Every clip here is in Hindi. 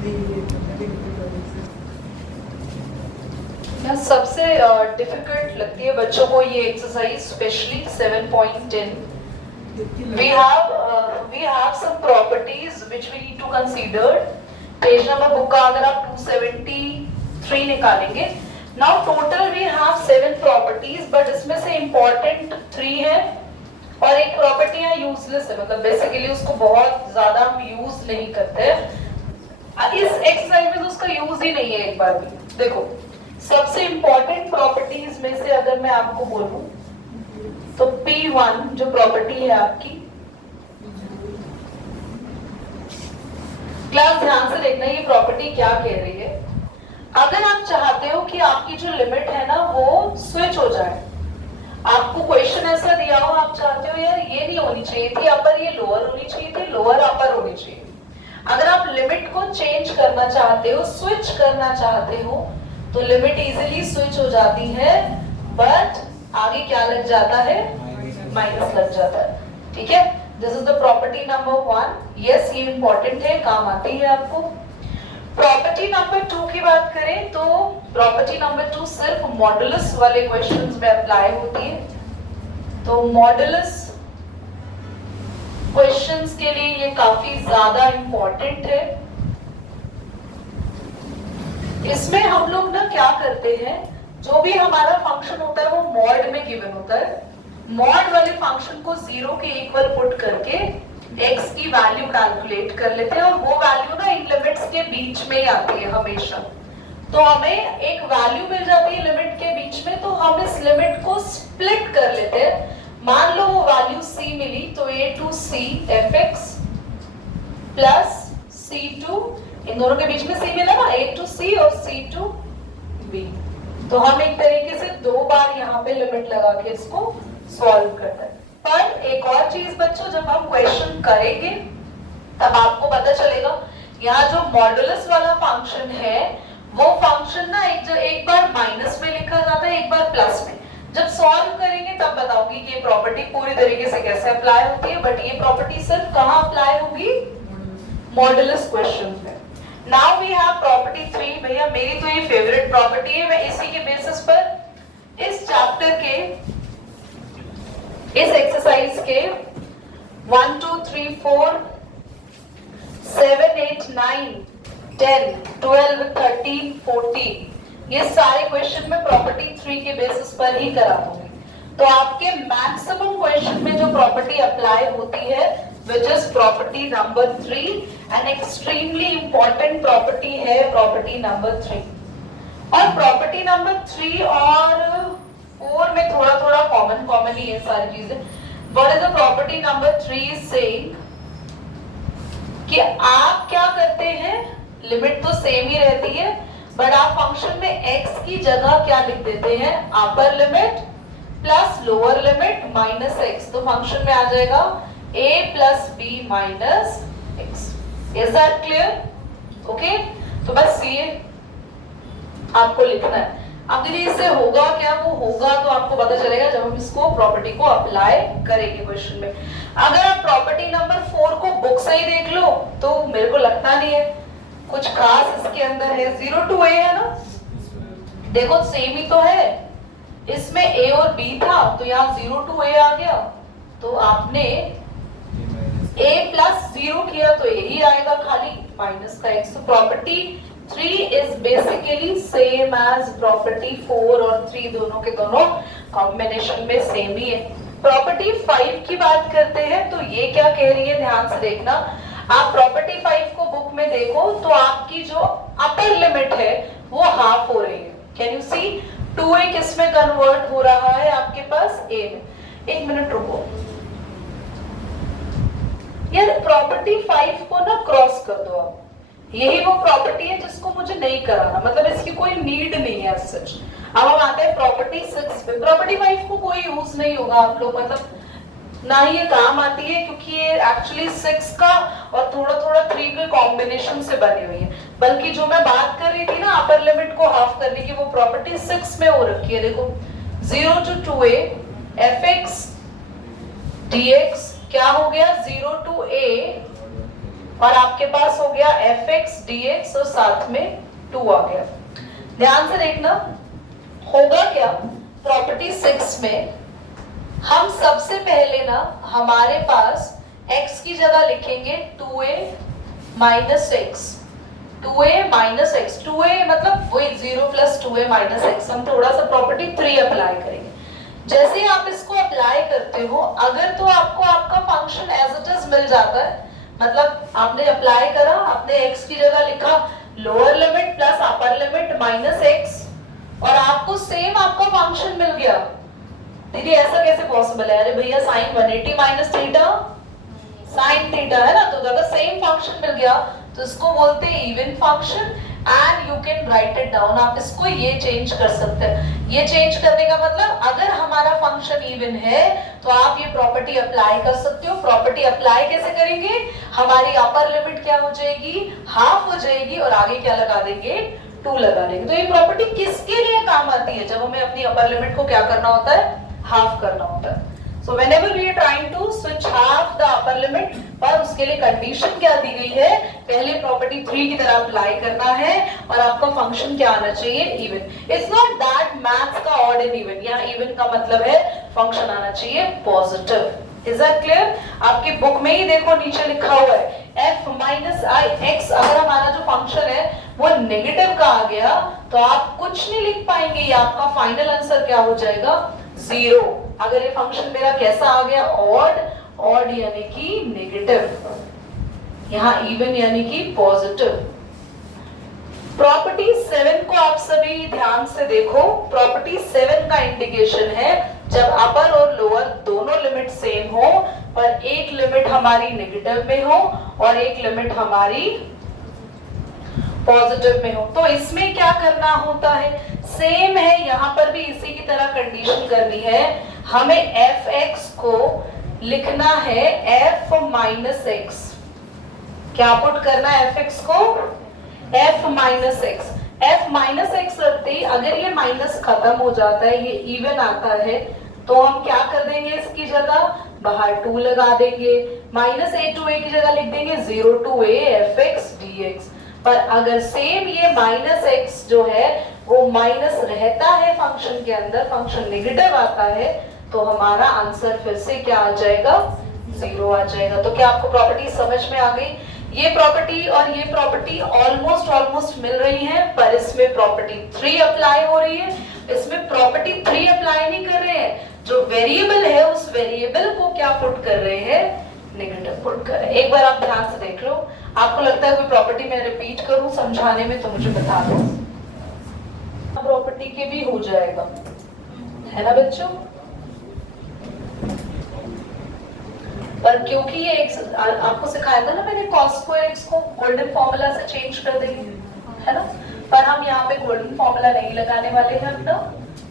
क्या सबसे डिफिकल्ट लगती है बच्चों को ये exercise, specially 7.10? we have some properties which we need to consider. Page number book का अगर आप 273 निकालेंगे, now total we have 7 properties, but इसमें से important 3 है और एक प्रॉपर्टी है यूजलेस है, मतलब बेसिकली उसको बहुत ज्यादा हम यूज नहीं करते। इस एक्सरसाइज में तो उसका यूज ही नहीं है एक बार भी। देखो, सबसे इंपॉर्टेंट प्रॉपर्टीज में से अगर मैं आपको बोलूं तो P1 जो प्रॉपर्टी है आपकी, क्लास ध्यान से देखना ये प्रॉपर्टी क्या कह रही है। अगर आप चाहते हो कि आपकी जो लिमिट है ना वो स्विच हो जाए, आपको क्वेश्चन ऐसा दिया हो, आप चाहते हो यार ये नहीं होनी चाहिए थी अपर, ये लोअर होनी चाहिए थी, लोअर अपर होनी चाहिए। अगर आप लिमिट को चेंज करना चाहते हो, स्विच करना चाहते हो, तो लिमिट इजीली स्विच हो जाती है, बट आगे क्या लग जाता है? माइनस लग जाता है। ठीक है, this is the property number 1। Yes, ये इंपॉर्टेंट है, काम आती है आपको। प्रॉपर्टी नंबर 2 की बात करें तो प्रॉपर्टी नंबर 2 सिर्फ मॉडुलस वाले क्वेश्चंस में अप्लाई होती है। तो मॉडुलस क्वेश्चंस के लिए ये काफी ज्यादा इंपॉर्टेंट है। इसमें हम लोग ना क्या करते हैं, जो भी हमारा फंक्शन होता है वो मॉड में गिवन होता है। मॉड वाले फंक्शन को 0 के इक्वल पुट करके x की वैल्यू कैलकुलेट कर लेते हैं, और वो वैल्यू ना इन लिमिट्स के बीच में ही आती है हमेशा। तो हमें एक वैल्यू मिल जाती है लिमिट के बीच में, तो हम इस लिमिट को स्प्लिट कर लेते हैं। मान लो वो वैल्यू c मिली, तो a to c fx plus c to, इन दोनों के बीच में c मिला ना, a to c और c to b। तो हम एक तरीके से 2 बार यहाँ पे लिमिट लगा के इसको सॉल्व करते हैं। पर एक और चीज बच्चों, जब हम क्वेश्चन करेंगे तब आपको पता चलेगा, यहाँ जो मॉडुलस वाला फंक्शन है वो फंक्शन ना एक बार माइनस में लिखा जाता है, एक बार प्लस में। जब सॉल्व करेंगे तब बताऊंगी कि ये प्रॉपर्टी पूरी तरीके से कैसे अप्लाई होती है, बट ये प्रॉपर्टी सिर्फ कहाँ अप्लाई होगी? मॉडुलस क्वेश्चन में। Now we have property 3। भैया मेरी तो ये फेवरेट प्रॉपर्टी है, मैं इसी के बेसिस पर इस चैप्टर के, इस एक्सरसाइज के 1 2 3 4 7 8 9 10 12 13 14 ये सारे क्वेश्चन में प्रॉपर्टी 3 के बेसिस पर ही करा दूंगी। तो आपके मैक्सिमम क्वेश्चन में जो प्रॉपर्टी अप्लाई होती है which is property number 3, and extremely important property है property number 3। और property number 3 और 4 में थोड़ा थोड़ा कॉमन ही है सारी चीजें। What is the property number 3 is saying कि आप क्या करते हैं, लिमिट तो सेम ही रहती है, बट आप फंक्शन में x की जगह क्या लिख देते हैं? Upper limit plus lower limit minus x। तो फंक्शन में आ जाएगा a plus b minus x। Is that clear? Okay? तो बस ये आपको लिखना है। अब देखिए इससे होगा क्या, वो होगा तो आपको पता चलेगा जब हम इसको प्रॉपर्टी को अप्लाई करेंगे क्वेश्चन में। अगर आप प्रॉपर्टी नंबर 4 को बुक से ही देख लो तो मेरे को लगता नहीं है कुछ खास इसके अंदर है। 0 to a है ना, देखो सेम ही तो है, इसमें a और b था तो यहाँ 0 to a आ गया, तो आपने a प्लस 0 किया तो a ही आएगा, खाली माइनस का x। तो property 3 is basically same as property 4, और 3 दोनों के दोनों कॉम्बिनेशन में सेम ही है। प्रॉपर्टी 5 की बात करते हैं तो ये क्या कह रही है, ध्यान से देखना। आप प्रॉपर्टी 5 को बुक में देखो तो आपकी जो अपर लिमिट है वो हाफ हो रही है। कैन यू सी 2a किस में कन्वर्ट हो रहा है आपके पास? a में। एक मिनट रुको यार, प्रॉपर्टी 5 को ना क्रॉस कर दो आप। यही वो प्रॉपर्टी है जिसको मुझे नहीं कराना, मतलब इसकी कोई नीड नहीं है सच। अब हम आते हैं प्रॉपर्टी 6 पे। प्रॉपर्टी 5 को कोई यूज नहीं होगा आप लोग, मतलब ना ही ये काम आती है, क्योंकि ये एक्चुअली 6 का और थोड़ा थोड़ा 3 के कॉम्बिनेशन से बनी हुई है। बल्कि जो मैं बात कर रही थी ना अपर लिमिट को हाफ करने की, वो प्रॉपर्टी 6 में हो रखी है। देखो 0 to 2a fx dx क्या हो गया? 0 to a और आपके पास हो गया fx dx और साथ में 2 आ गया। ध्यान से देखना होगा क्या, प्रॉपर्टी 6 में हम सबसे पहले ना हमारे पास x की जगह लिखेंगे 2a minus x, 2a minus x, 2a मतलब वही 0 प्लस 2a माइनस एक्स। हम थोड़ा सा प्रॉपर्टी 3 अप्लाई करेंगे। जैसे ही आप इसको अप्लाई करते हो, अगर तो आपको आपका फंक्शन एज इट इज मिल जाता है, मतलब आपने अप्लाई करा, आपने x की जगह लिखा lower limit plus upper limit minus x और आपको सेम आपका फंक्शन मिल गया। दीदी ऐसा कैसे पॉसिबल है? अरे भैया sine 180 minus theta sine theta है ना, तो अगर सेम फंक्शन मिल गया तो इसको बोलते हैं even function and you can write it down. आप इसको ये चेंज कर सकते हैं। ये चेंज करने का मतलब अगर हमारा फंक्शन इवन है तो आप ये प्रॉपर्टी अप्लाई कर सकते हो। प्रॉपर्टी अप्लाई कैसे करेंगे? हमारी अपर लिमिट क्या हो जाएगी? हाफ हो जाएगी और आगे क्या लगा देंगे? 2 लगा देंगे। तो ये प्रॉपर्टी किसके लिए काम आती है? जब हमें अपनी अपर लिमिट को क्या करना होता है? हाफ करना होता है। So whenever we are trying to switch half the upper limit, पर उसके लिए कंडीशन क्या दी गई है? पहले प्रॉपर्टी 3 की तरह अप्लाई करना है और आपका फंक्शन क्या आना चाहिए? Even. It's not that maths का ऑड एंड इवन, यहाँ इवन का मतलब है फंक्शन आना चाहिए पॉजिटिव। Is that clear? आपकी बुक में ही देखो नीचे लिखा हुआ है f माइनस आई एक्स। अगर हमारा जो फंक्शन है वो नेगेटिव का आ गया तो आप कुछ नहीं लिख पाएंगे, ये आपका फाइनल आंसर क्या हो जाएगा? 0। अगर ये फंक्शन मेरा कैसा आ गया? ऑड, ऑड यानी कि नेगेटिव, यहाँ इवन यानी कि पॉजिटिव। प्रॉपर्टी 7 को आप सभी ध्यान से देखो। प्रॉपर्टी 7 का इंडिकेशन है जब अपर और लोअर दोनों लिमिट सेम हो पर एक लिमिट हमारी नेगेटिव में हो और एक लिमिट हमारी पॉजिटिव में हो। तो इसमें क्या करना होता है? सेम है, यहाँ पर भी इसी की तरह कंडीशन करनी है। हमें fx को लिखना है f माइनस एक्स। क्या पुट करना है fx को? f minus x. f minus x रखते ही अगर ये माइनस खत्म हो जाता है, ये इवन आता है, तो हम क्या कर देंगे? इसकी जगह बाहर 2 लगा देंगे। माइनस a टू a की जगह लिख देंगे 0 टू a fx dx। पर अगर सेम ये माइनस एक्स जो है वो माइनस रहता है फंक्शन के अंदर, फंक्शन नेगेटिव आता है, तो हमारा आंसर फिर से क्या आ जाएगा? 0 आ जाएगा। तो क्या आपको प्रॉपर्टी समझ में आ गई? ये प्रॉपर्टी और ये प्रॉपर्टी ऑलमोस्ट मिल रही है, पर इसमें प्रॉपर्टी 3 अप्लाई हो रही है। इसमें प्रॉपर्टी 3 अप्लाई नहीं कर रहे हैं, जो वेरिएबल है उस वेरिएबल को क्या पुट कर रहे हैं? नेगेटिव पुट कर रहे हैं। एक बार आप ध्यान से देख लो। आपको लगता है कोई प्रॉपर्टी मैं रिपीट करूं समझाने में तो मुझे बता दो। प्रॉपर्टी के भी हो जाएगा, है ना बच्चों? पर क्योंकि ये एक आपको सिखाया था ना मैंने, cos स्क्वायर x को गोल्डन फॉर्मूला से चेंज कर देंगे, है ना? पर हम यहाँ पे गोल्डन फॉर्मूला नहीं लगाने वाले हैं अपना,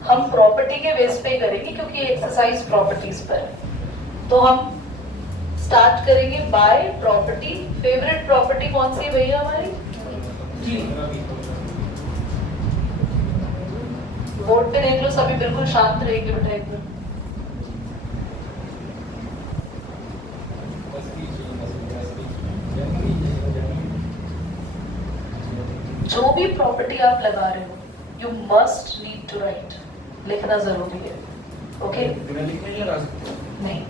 हम प्रॉपर्टी के बेस पे करेंगे क्योंकि एक्सरसाइज प्रॉपर्टीज पर है। तो हम स्टार्ट करेंगे बाय प्रॉपर्टी। फेवरेट प्रॉपर्टी कौन सी है भैया हमारी? जी, बोर्ड पे देख लो सभी, बिल्कुल शांत रहेंगे बेटा एक मिनट। जो भी प्रॉपर्टी आप लगा रहे हो, you must need to write, लिखना जरूरी है। ओके? नहीं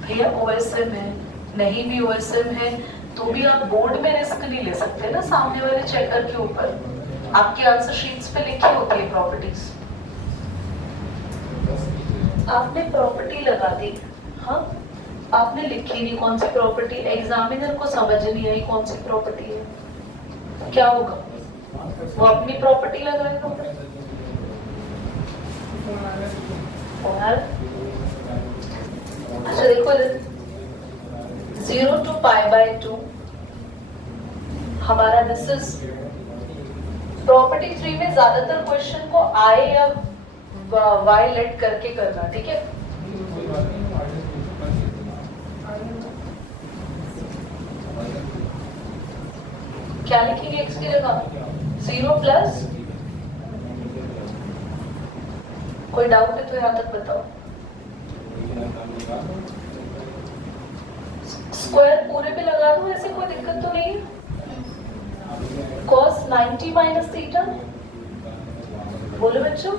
भैया, OSM है, नहीं भी OSM है तो भी आप बोर्ड में रिस्क नहीं ले सकते ना, सामने वाले चेकर के ऊपर आपकी आंसर शीट्स पे लिखी होती है प्रॉपर्टीज। आपने प्रॉपर्टी लगा दी, हाँ, आपने लिखी नहीं कौन सी प्रॉपर्टी, एग्जामिनर को समझ नहीं आई कौन सी प्रॉपर्टी है, क्या होगा? वो अपनी प्रॉपर्टी लगाएगा। अच्छा देखो, 0 टू π/2 हमारा दिस इज प्रॉपर्टी 3 में ज्यादातर क्वेश्चन को आई या वाई लेट करके करना, ठीक है? क्या लिखेंगे x की जगह? 0 प्लस, कोई डाउट है तो यहाँ तक बताओ। स्क्वायर पूरे पे लगा दूं, ऐसे कोई दिक्कत तो नहीं है? cos 90 माइनस थीटा, बोलो बच्चों,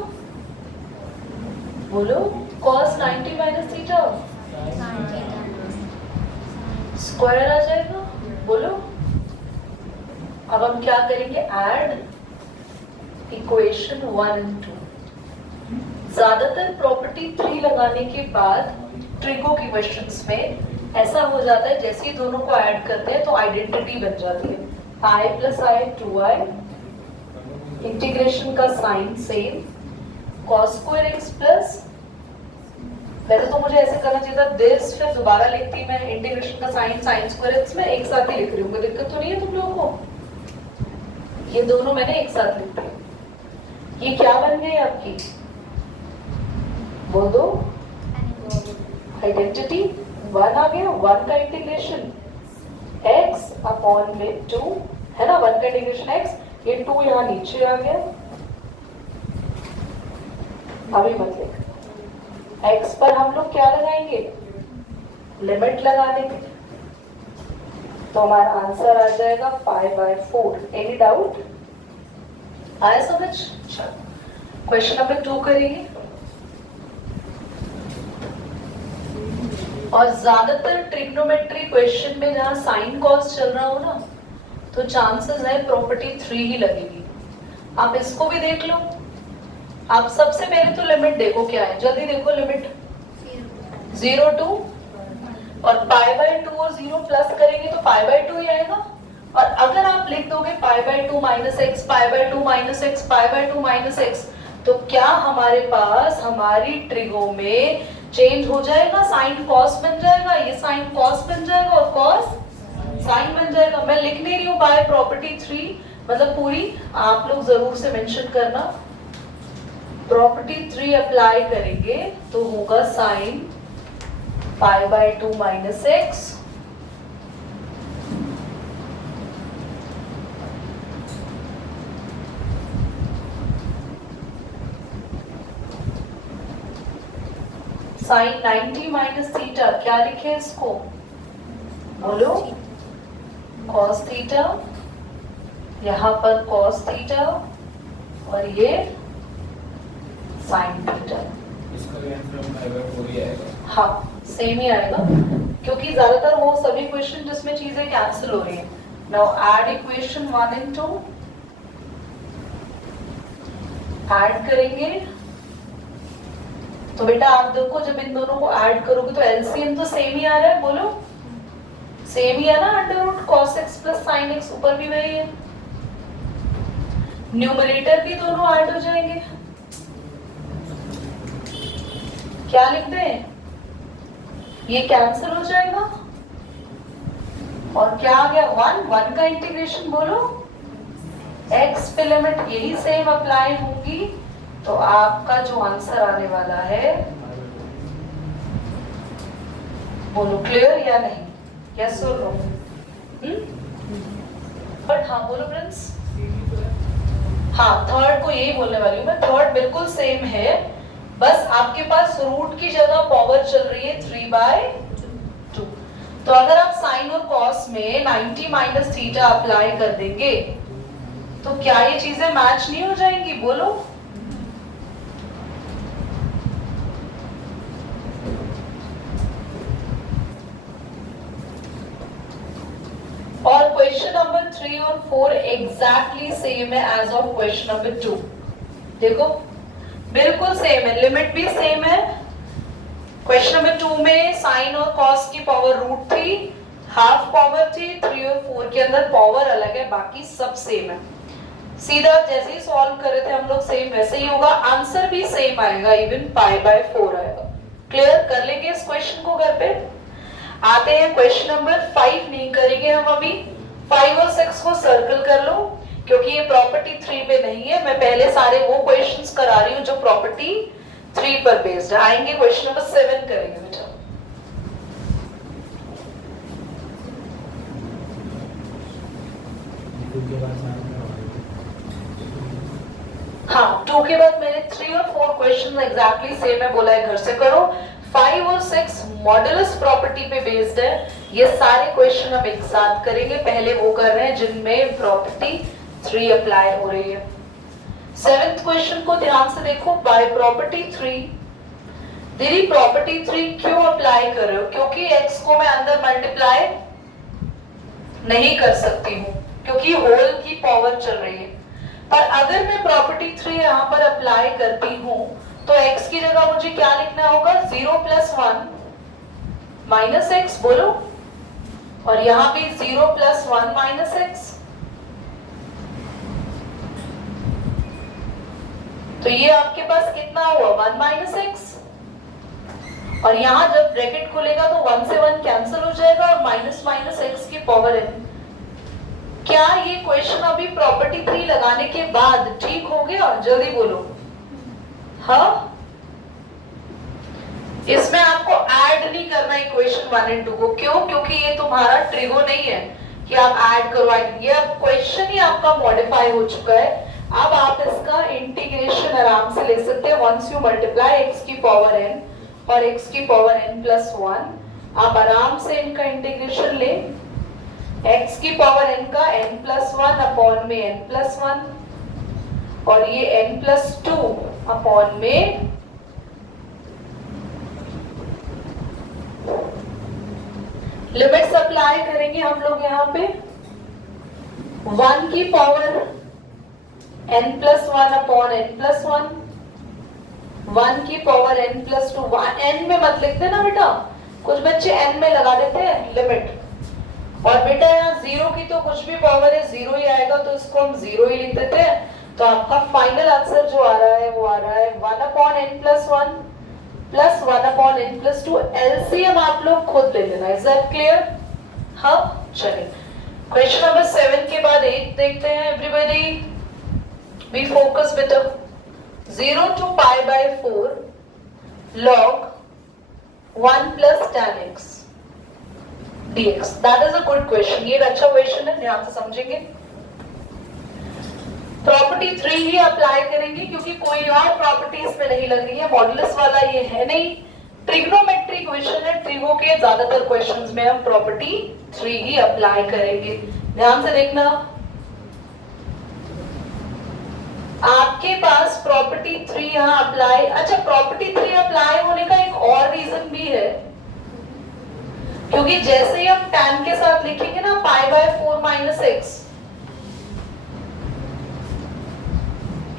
बोलो, cos 90 माइनस थीटा स्क्वायर आ जाएगा, बोलो। अब हम क्या करेंगे, ऐड इक्वेशन 1 और 2। ज्यादातर प्रॉपर्टी 3 लगाने के बाद ट्रिगो के क्वेश्चंस में ऐसा हो जाता है, जैसे ही दोनों को ऐड करते हैं तो आइडेंटिटी बन जाती है, i plus I 2i, integration का sine same, cos square x plus, वैसे तो मुझे ऐसे करना चाहिए था दिस, फिर दोबारा लिखती मैं इंटीग्रेशन का साइन साइन स्क्वायर x में एक साथ ही लिख रही हूँ, कोई दिक्कत तो नहीं है तुम लोगों को? ये दोनों मैंने एक साथ लिख दिए। ये क्या बन गई आपकी, बोल दो, आइडेंटिटी। 1 आ गया, 1 का इंटीग्रेशन x अपॉन में 2 है ना, 1 का इंटीग्रेशन x, ये 2 यहाँ नीचे आ गया, अभी मत लिख। x पर हम लोग क्या लगाएंगे, लिमिट लगा देंगे, तो हमारा आंसर आ जाएगा π/4। एनी डाउट आया समझ? चलो क्वेश्चन नंबर 2 करेंगे। और ज्यादातर ट्रिग्नोमेट्री क्वेश्चन में जहां साइन कॉस चल रहा हो ना, तो चांसेस है प्रॉपर्टी 3 ही लगेगी। आप इसको भी देख लो। आप सबसे पहले तो लिमिट देखो क्या है, जल्दी देखो लिमिट 0 to, और π/2 और 0 प्लस करेंगे तो π/2 ही आएगा। और अगर आप लिख दोगे π/2 minus x, π/2 minus x, π/2 minus x, तो क्या हमारे पास हमारी ट्रिगो में चेंज हो जाएगा, साइन कॉस बन जाएगा, ये साइन कॉस बन जाएगा और कॉस साइन बन जाएगा। मैं लिख नहीं रही हूँ बाय प्रॉपर्टी 3, मतलब पूरी, आप लोग जरूर से मेंशन करना। प्रॉपर्टी 3 अप्लाई करेंगे तो होगा sine π/2 minus x sine 90 minus theta, क्या लिखे इसको, बोलो, कॉस थीटा, यहाँ पर कॉस थीटा और ये साइन थीटा। हाँ सेम ही आएगा, क्योंकि ज्यादातर वो सभी क्वेश्चन जिसमें चीजें कैंसिल हो रही है। Now add equation 1 and 2, add करेंगे तो बेटा आप देखो जब इन दोनों को ऐड करोगे तो एलसीएम तो सेम ही आ रहा है, बोलो सेम ही है ना, under root cos x plus sine x, ऊपर भी वही है, न्यूमरेटर भी दोनों ऐड हो जाएंगे। क्या लिखते हैं, ये कैंसिल हो जाएगा और क्या आ गया 1 का इंटीग्रेशन, बोलो एक्स पे लिमिट यही सेम अप्लाई होंगी, तो आपका जो आंसर आने वाला है, बोलो क्लियर या नहीं, यस और नो? बट हाँ बोलो प्रिंस। हाँ थर्ड को यही बोलने वाली हूँ मैं, थर्ड बिल्कुल सेम है, बस आपके पास रूट की जगह पावर चल रही है 3/2। तो अगर आप साइन और कॉस में 90 माइनस थीटा अप्लाई कर देंगे तो क्या ये चीजें मैच नहीं हो जाएंगी, बोलो? और क्वेश्चन नंबर 3 और 4 एग्जैक्टली सेम है एज ऑफ क्वेश्चन नंबर 2। देखो बिल्कुल सेम है, लिमिट भी सेम है। क्वेश्चन नंबर 2 में साइन और कॉस की पावर रूट थी, हाफ पावर थी, 3 और 4 के अंदर पावर अलग है, बाकी सब सेम है। सीधा जैसे ही सॉल्व कर रहे थे हम लोग सेम वैसे ही होगा, आंसर भी सेम आएगा, इवन π/4 आएगा। क्लियर कर लेंगे इस क्वेश्चन को घर पे। आते हैं क्वेश्चन नंबर 5, नहीं करेंगे हम अभी। 5 और 6 को सर्कल कर लो, क्योंकि ये प्रॉपर्टी 3 पे नहीं है, मैं पहले सारे वो क्वेश्चंस करा रही हूँ जो प्रॉपर्टी 3 पर बेस्ड है। आएंगे क्वेश्चन नंबर 7 करेंगे बेटा। हाँ 2 के बाद मेरे 3 और 4 क्वेश्चन एग्जैक्टली सेम है, बोला है घर से करो। 5 और 6 मॉडुलस प्रॉपर्टी पे बेस्ड है। ये सारे क्वेश्चन हम एक साथ करेंगे, पहले वो कर रहे हैं जिनमें प्रॉपर्टी 3 अप्लाई हो रही है। 7th क्वेश्चन को ध्यान से देखो। बाय प्रॉपर्टी 3, दीदी प्रॉपर्टी 3 क्यों अप्लाई कर रहे हो? क्योंकि x को मैं अंदर मल्टीप्लाई नहीं कर सकती हूँ क्योंकि होल की पावर चल रही है। पर अगर मैं प्रॉपर्टी 3 यहाँ पर अप्लाई करती हूँ तो x की जगह मुझे क्या लिखना होगा? 0 + 1 माइनस एक्स, बोलो। और यहां भी 0 + 1 माइनस एक्स। तो ये आपके पास कितना हुआ? 1 माइनस एक्स। और यहां जब ब्रैकेट खुलेगा तो 1 से 1 कैंसिल हो जाएगा और माइनस माइनस एक्स की पावर n। क्या ये क्वेश्चन अभी प्रॉपर्टी 3 लगाने के बाद ठीक हो गया? जल्दी बोलो। हाँ, इसमें आपको ऐड नहीं करना इक्वेशन 1 और 2 को। क्यों? क्योंकि ये तुम्हारा ट्रिगो नहीं है कि आप ऐड करवाएंगे। ये अब क्वेश्चन ही आपका मॉडिफाई हो चुका है। अब आप इसका इंटीग्रेशन आराम से ले सकते हैं। वंस यू मल्टीप्लाई x की पावर n और x की पावर n + 1, आप आराम से इनका इंटीग्रेशन ले। x की पावर n का n + 1 अपॉन में n + 1 और ये n + 2 अपॉन में लिमिट्स अप्लाई करेंगे हम लोग यहाँ पे। 1 की पावर n + 1 अपॉन n + 1, 1 की पावर n + 2। n में मत लिखते ना बेटा, कुछ बच्चे n में लगा देते हैं लिमिट। और बेटा यहाँ 0 की तो कुछ भी पावर है 0 ही आएगा, तो इसको हम 0 ही लिख देते हैं। तो आपका फाइनल आंसर जो आ रहा है वो आ रहा है 1 upon n + 1 plus 1 upon n + 2। LCM आप लोग खुद ले लेना। Is that clear? हाँ, चलिए क्वेश्चन नंबर 7 के बाद 8 देखते हैं। एवरीबॉडी बी फोकस बेटा। 0 to π/4 log 1 + tan x dx। That is a good question. ये एक अच्छा क्वेश्चन है, ध्यान से समझेंगे। प्रॉपर्टी 3 ही अप्लाई करेंगे क्योंकि कोई और प्रॉपर्टी इसमें नहीं लग रही है। मॉडुलस वाला ये है नहीं, ट्रिग्नोमेट्री क्वेश्चन है। ट्रिगो के ज्यादातर क्वेश्चंस में हम प्रॉपर्टी 3 ही अप्लाई करेंगे। ध्यान से देखना, आपके पास प्रॉपर्टी 3 यहाँ अप्लाई। अच्छा, प्रॉपर्टी 3 अप्लाई होने का एक और रीजन भी है, क्योंकि जैसे ही हम tan के साथ लिखेंगे ना π/4 - x,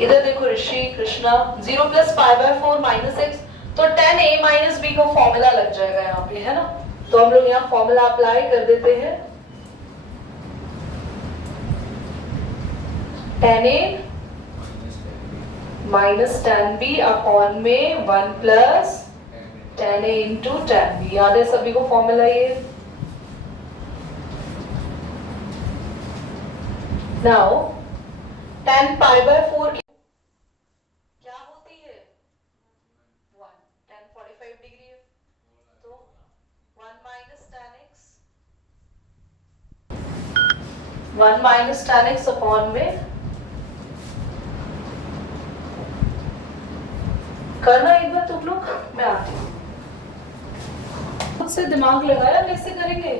इधर देखो ऋषि कृष्णा, 0 + π/4 - x, तो tan a - b का फॉर्मूला लग जाएगा यहाँ पे, है ना। तो हम लोग यहाँ फॉर्मूला अप्लाई कर देते हैं। tan a - tan b upon में 1 + tan a × tan b। याद है सभी को फॉर्मूला ये? नाउ tan π/4 क्या होती है? 1। tan 45 डिग्री है, तो 1 - tan x, 1 - tan x upon में, करना एक बार तुम लोग, मैं आती हूँ। खुद से दिमाग लगाया कैसे करेंगे?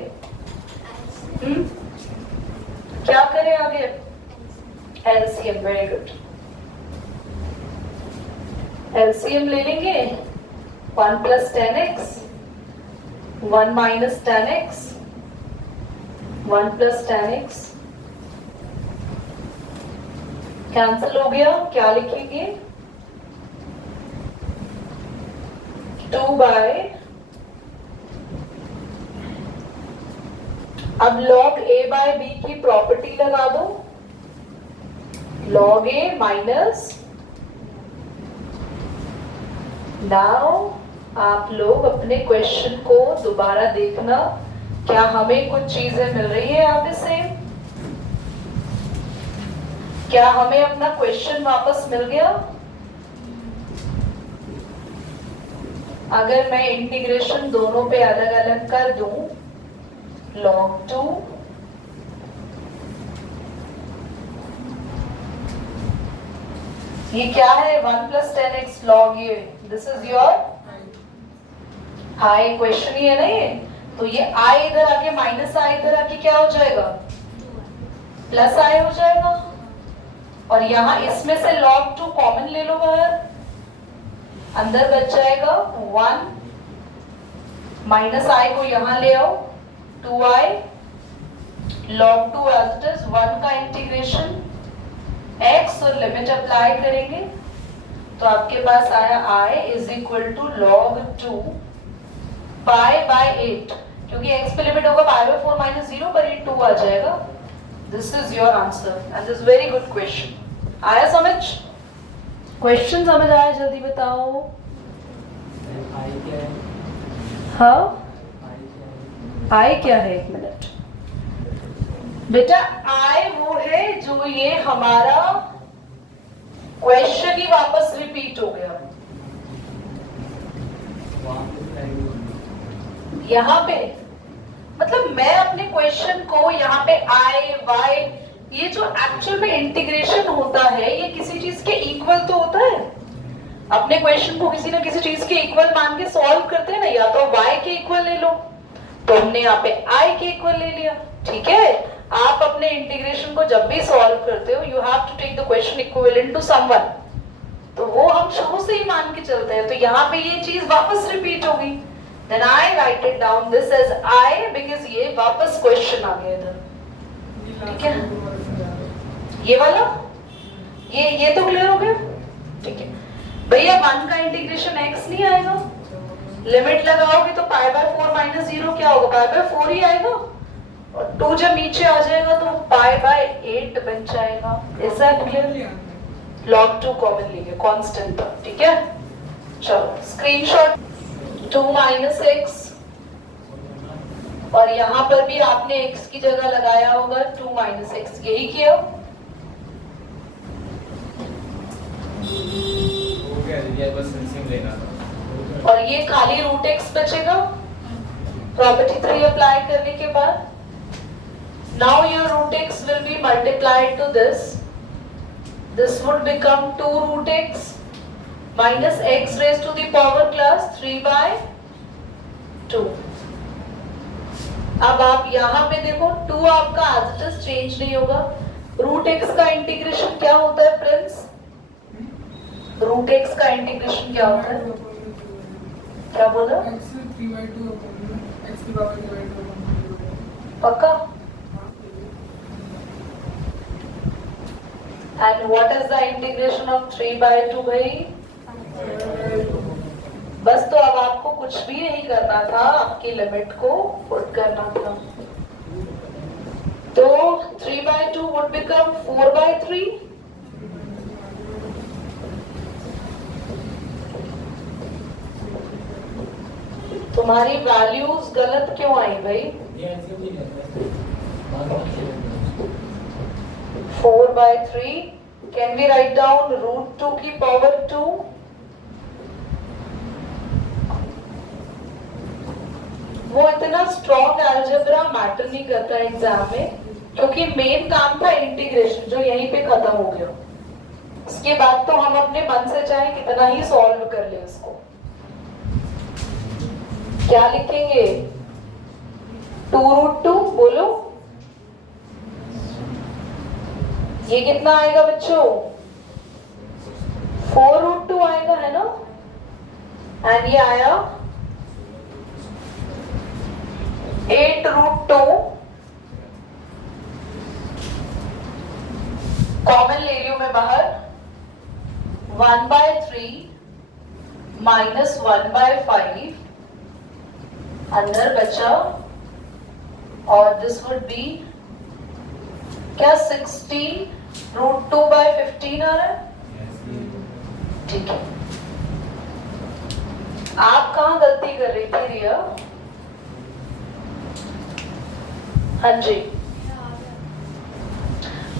क्या करें आगे? एलसीएम। Very good. एलसीएम ले लेंगे। 1 + tan x, 1 - tan x, 1 + tan x cancel हो गया। क्या लिखेंगे? 2/। अब log a/b की प्रॉपर्टी लगा दो। log a minus. नाउ आप लोग अपने क्वेश्चन को दोबारा देखना, क्या हमें कुछ चीजें मिल रही है यहाँ पे सेम? क्या हमें अपना क्वेश्चन वापस मिल गया? अगर मैं इंटीग्रेशन दोनों पे अलग अलग कर दूं, log 2 ये क्या है? 1 + tan x log ये, दिस इज योर हाँ क्वेश्चन ही है ना ये, तो ये आई इधर आके माइनस आई इधर आके क्या हो जाएगा, प्लस आई हो जाएगा। और यहाँ इसमें से log 2 कॉमन ले लो बाहर, अंदर बच जाएगा 1 माइनस आई को यहाँ ले आओ 2i log 2 as it is 1 का इंटीग्रेशन x और लिमिट अप्लाई करेंगे तो आपके पास आया i is equal to log 2 pi by 8, क्योंकि x पे लिमिट होगा पाई बाय 4 माइनस 0 पर ये 2 आ जाएगा। This is your answer and this very good question. आया समझ? क्वेश्चन समझ आया? जल्दी बताओ। हाँ आई क्या है, एक मिनट बेटा, आई वो है जो ये हमारा क्वेश्चन ही वापस रिपीट हो गया यहाँ पे, मतलब मैं अपने क्वेश्चन को यहाँ पे आई वाई, ये जो एक्चुअल में इंटीग्रेशन होता है ये किसी चीज के इक्वल तो होता है। अपने क्वेश्चन को किसी ना किसी चीज के इक्वल मान के सॉल्व करते हैं ना, या तो y के इक्वल ले लो, तो हमने यहाँ पे i के इक्वल ले लिया। ठीक है, आप अपने इंटीग्रेशन को जब भी सॉल्व करते हो you have to take the question equivalent to someone, तो वो हम शुरू से ही मान के चलते हैं। तो यहाँ पे ये चीज वापस रिपीट होगी, then I write it down this as i because ये वापस क्वेश्चन आ गया इधर। ठीक है, ये वाला ये तो क्लियर हो गया। ठीक है भैया, 1 का इंटीग्रेशन x नहीं आएगा, लिमिट लगाओगे तो पाई बाय 4 माइनस 0 क्या होगा, पाई बाय 4 ही आएगा, और 2 जब नीचे आ जाएगा तो पाई बाय 8 बन जाएगा। ऐसा क्लियर? log 2 कॉमन लीजिए कांस्टेंट पर। ठीक है, चलो स्क्रीनशॉट 2 माइनस x, और यहाँ पर भी आपने x की जगह लगाया होगा 2 माइनस x, यही किया। और ये खाली रूट x बचेगा प्रॉपर्टी 3 अप्लाई करने के बाद। Now your root x will be multiplied to this would become 2 root x minus x raise to the power plus 3 by 2। अब आप यहाँ पे देखो 2 आपका एज इट इज चेंज नहीं होगा। रूट x का इंटीग्रेशन क्या होता है प्रिंस? रूट x का इंटीग्रेशन क्या होता है? क्या बोला? पक्का? And what is the integration of 3 by 2 भाई? बस तो अब आपको कुछ भी नहीं करना था, आपकी लिमिट को पुट करना था। तो 3 बाय 2 वुड बिकम 4 बाय 3। तुम्हारी वैल्यूज गलत क्यों आई भाई? 4 by 3 can we write down root 2 की पावर 2? वो इतना स्ट्रॉन्ग अलजेब्रा मैटर नहीं करता एग्जाम में, क्योंकि मेन काम था इंटीग्रेशन जो यहीं पे खत्म हो गया। इसके बाद तो हम अपने मन से चाहे कितना ही सॉल्व कर ले उसको। क्या लिखेंगे? 2 रूट 2 बोलो, ये कितना आएगा बच्चों? 4 रूट 2 आएगा, है ना? एंड ये आया 8 रूट 2। कॉमन ले रही हूं मैं बाहर, 1 by 3 माइनस 1 by 5 अंदर बचा, और दिस वुड बी क्या 16 रूट 2 by 15 आ रहा है। ठीक है, आप कहाँ गलती कर रही थी रिया? हाँ जी,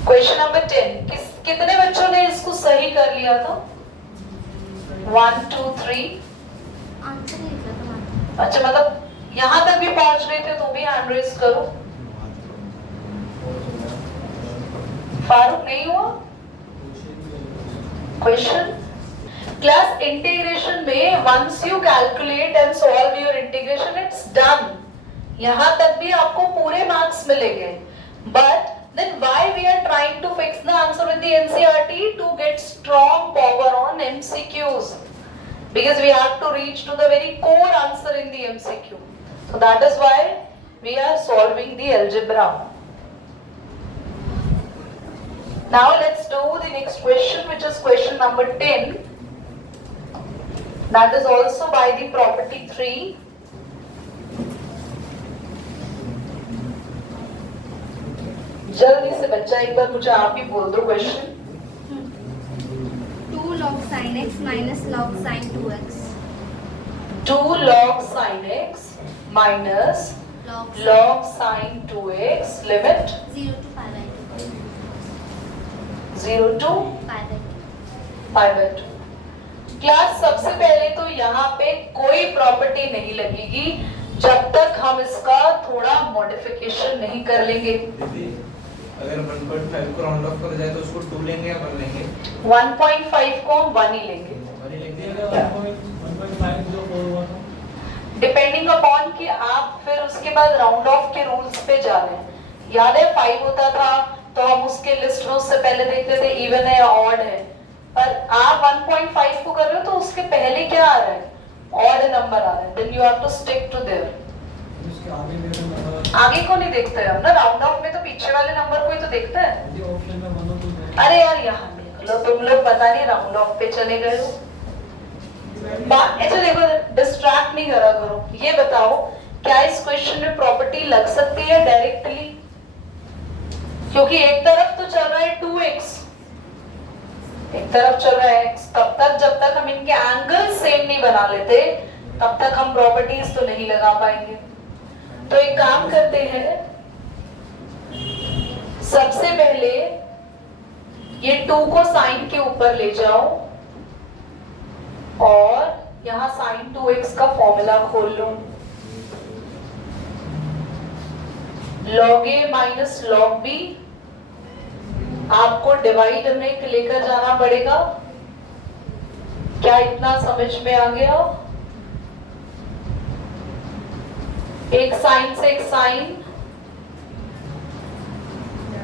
क्वेश्चन नंबर 10 कितने बच्चों ने इसको सही कर लिया था? 1 2 3। अच्छा, मतलब यहां तक भी पहुंच रहे थे तो भी हैंड रेज करो। फारूक नहीं हुआ क्वेश्चन? क्लास इंटीग्रेशन में once you calculate and solve your integration it's done, यहां तक भी आपको पूरे मार्क्स मिलेंगे. But then why we are trying to fix the answer with the NCERT? To get strong power on MCQs, because we have to reach to the very core answer in the MCQ. So that is why we are solving the algebra. Now let's do the next question, which is question number 10. That is also by the property 3. जल्दी से बच्चा एक बार मुझे आप ही बोल दो question. 2 log sin x minus log sin 2x. 2 log sin x minus log sin 2x limit 0 to pi by 2. 0 to Pi by 2. pi by 2. Class सबसे पहले तो यहाँ पे कोई प्रॉपर्टी नहीं लगेगी जब तक हम इसका थोड़ा मॉडिफिकेशन नहीं कर लेंगे. अगर 1.5 को राउंड ऑफ कर जाए तो उसको 2 लेंगे या 1 लेंगे? 1.5 को हम 1 ही लेंगे. 1 ही लेंगे. 1.5 जो 4 डिपेंडिंग अपॉन कि आप फिर उसके बाद राउंड ऑफ के रूल्स पे जा रहे हैं. याद है 5 होता था तो हम उसके लिस्ट में उससे पहले देखते थे इवन है या ऑड है. पर आप 1.5 को कर रहे हो तो उसके पहले क्या आ रहा है? ऑड नंबर आ रहा है. Then you have to stick to there. उसके आगे मेरे नंबर आगे को नहीं देखते हैं हम ना. राउंड ऑफ में तो पीछे वाले नंबर को ही तो देखते हैं. ये ऑप्शन में बनो तो अरे यार यहाँ देख लो, तुम लोग पता नहीं राउंड ऑफ पे चले गए हो. ऐसे देखो, डिस्ट्रैक्ट नहीं करा करो. ये बताओ क्या इस क्वेश्चन में प्रॉपर्टी लग सकती है डायरेक्टली? क्योंकि एक तरफ तो चल रहा है 2x, एक तरफ चल रहा है x. तब तक जब तक हम इनके एंगल सेम नहीं बना लेते तब तक हम प्रॉपर्टीज तो नहीं लगा पाएंगे. तो एक काम करते हैं, सबसे पहले ये 2 को साइन के ऊपर ले जाओ और यहां साइन 2x का फॉर्मूला खोल लो. log a minus log b आपको डिवाइड में लेकर जाना पड़ेगा. क्या इतना समझ में आ गया? एक साइन से एक साइन,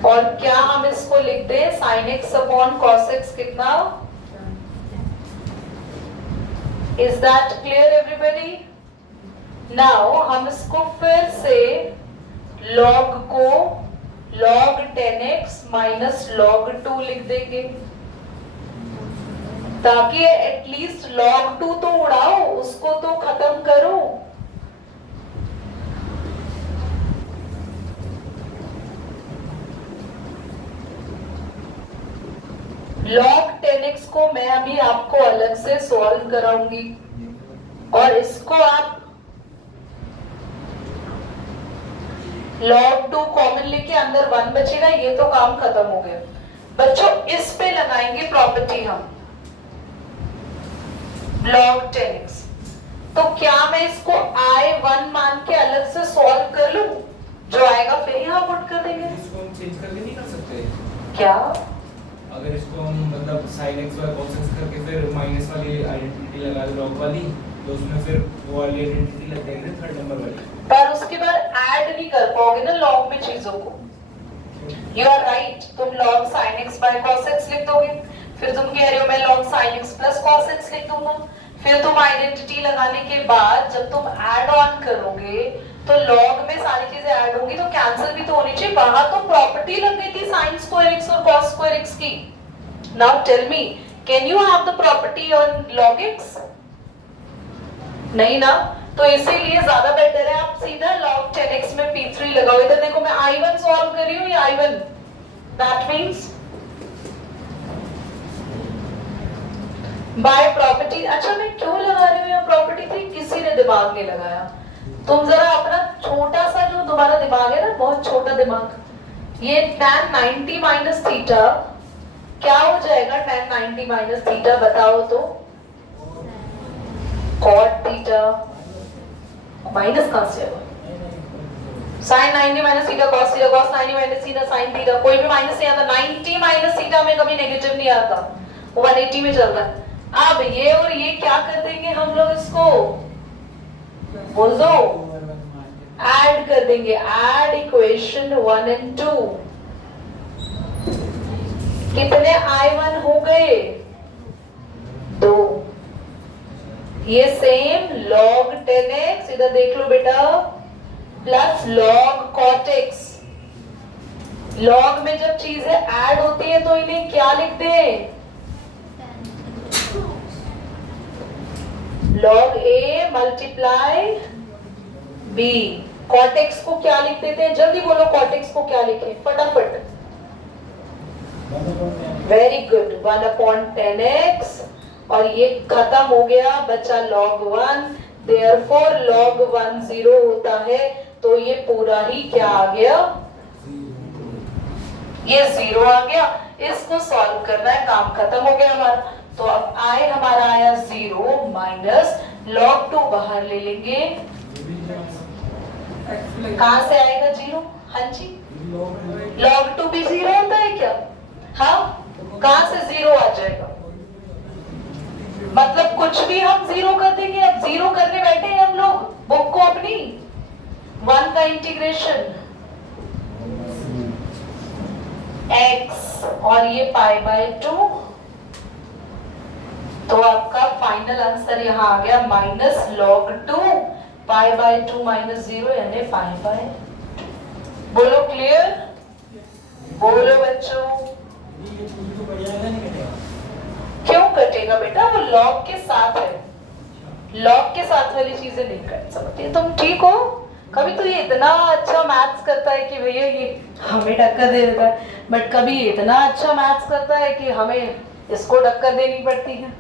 और क्या हम इसको लिख दे sine x upon cos x कितना? Is that clear everybody? Now हम इसको फिर से log को log 10x माइनस log 2 लिख देंगे ताकि एटलीस्ट log 2 तो उड़ाओ, उसको तो खत्म करो. log 10x को मैं अभी आपको अलग से सॉल्व कराऊंगी और इसको आप log 2 कॉमन लेके अंदर 1 बचेगा. ये तो काम खत्म हो गया. बच्चों इस पे लगाएंगे प्रॉपर्टी हम log 10x. तो क्या मैं इसको I1 मान के अलग से सॉल्व कर लूं? जो आएगा फिर यहाँ पुट कर देंगे. इसको हम चेंज करके नहीं कर सकते क्या? अगर इसको हम मतलब sin x y cos x करके फिर माइनस वाली आइडेंटिटी लगा दे log वाली, तो उसमें फिर वो वाली आइडेंटिटी लग जाएगी थर्ड नंबर वाली. पर उसके बाद ऐड नहीं कर पाओगे ना log में चीजों को. You are right. तुम log sin x by cos x लिख दोगे, फिर तुम कह रहे हो मैं log sin x plus cos x लिख दूंगा. फिर तुम आइडेंटिटी लगाने के बाद जब तुम ऐड ऑन करोगे तो log में सारी चीजें ऐड होंगी तो कैंसिल भी तो होनी चाहिए. वहां तो प्रॉपर्टी लग गई थी sin square x और cos square x की. Now tell me, can you have the property on log x? नहीं ना. तो इसीलिए ज्यादा बेटर है आप सीधा log 10x में p3 लगाओ. इधर देखो मैं I1 सॉल्व कर रही हूँ या I1. That means by property. अच्छा मैं क्यों लगा रही हूँ यहाँ प्रॉपर्टी थी? किसी ने दिमाग नहीं लगाया. तुम जरा अपना छोटा सा जो तुम्हारा दिमाग है ना, बहुत छोटा दिमाग, ये tan 90 माइनस थीटा क्या हो जाएगा? tan 90 माइनस थीटा बताओ तो. cot थीटा माइनस कहां से आएगा? sin 90 minus theta cos theta, cos 90 minus theta sin theta. कोई भी माइनस नहीं आता. 90 माइनस थीटा में कभी नेगेटिव नहीं आता, वो 180 में चलता है. अब ये और ये क्या कर देंगे हम लोग इसको, बोल दो, ऐड कर देंगे, ऐड इक्वेशन 1 and 2। कितने I1 हो गए, 2। ये सेम log 10x, इधर देख लो बेटा, plus log cot x। log में जब चीजें ऐड होती है तो इन्हें क्या लिखते हैं, log a multiply b। cot x को क्या लिख देते हैं, जल्दी बोलो, cot x को क्या लिखे फटाफट। वेरी गुड, 1/10x, और ये खत्म हो गया, बचा log 1। therefore log 1 0 होता है, तो ये पूरा ही क्या आ गया, ये 0 आ गया। इसको सॉल्व करना है, काम खत्म हो गया हमारा। तो अब I हमारा आया 0 माइनस log 2 बाहर ले लेंगे, कहां से आएगा 0, हाँ जी, log 2 भी 0 होता है क्या, हाँ, कहां से 0 आ जाएगा, मतलब कुछ भी हम 0 कर देंगे। अब 0 करने बैठे हैं हम लोग, बुक को अपनी 1 का इंटीग्रेशन x और ये π/2, तो आपका फाइनल आंसर यहाँ आ गया माइनस log 2 π/2 माइनस 0 यानी 5/2। बोलो क्लियर, बोलो बच्चों, क्यों कटेगा बेटा, वो log के साथ है, log के साथ वाली चीजें नहीं कर सकते। तुम ठीक हो, कभी तो ये इतना अच्छा मैथ्स करता है कि भैया ये हमें टक्कर दे देता है, बट कभी इतना अच्छा मैथ्स करता है कि हमें इसको टक्कर देनी पड़ती है।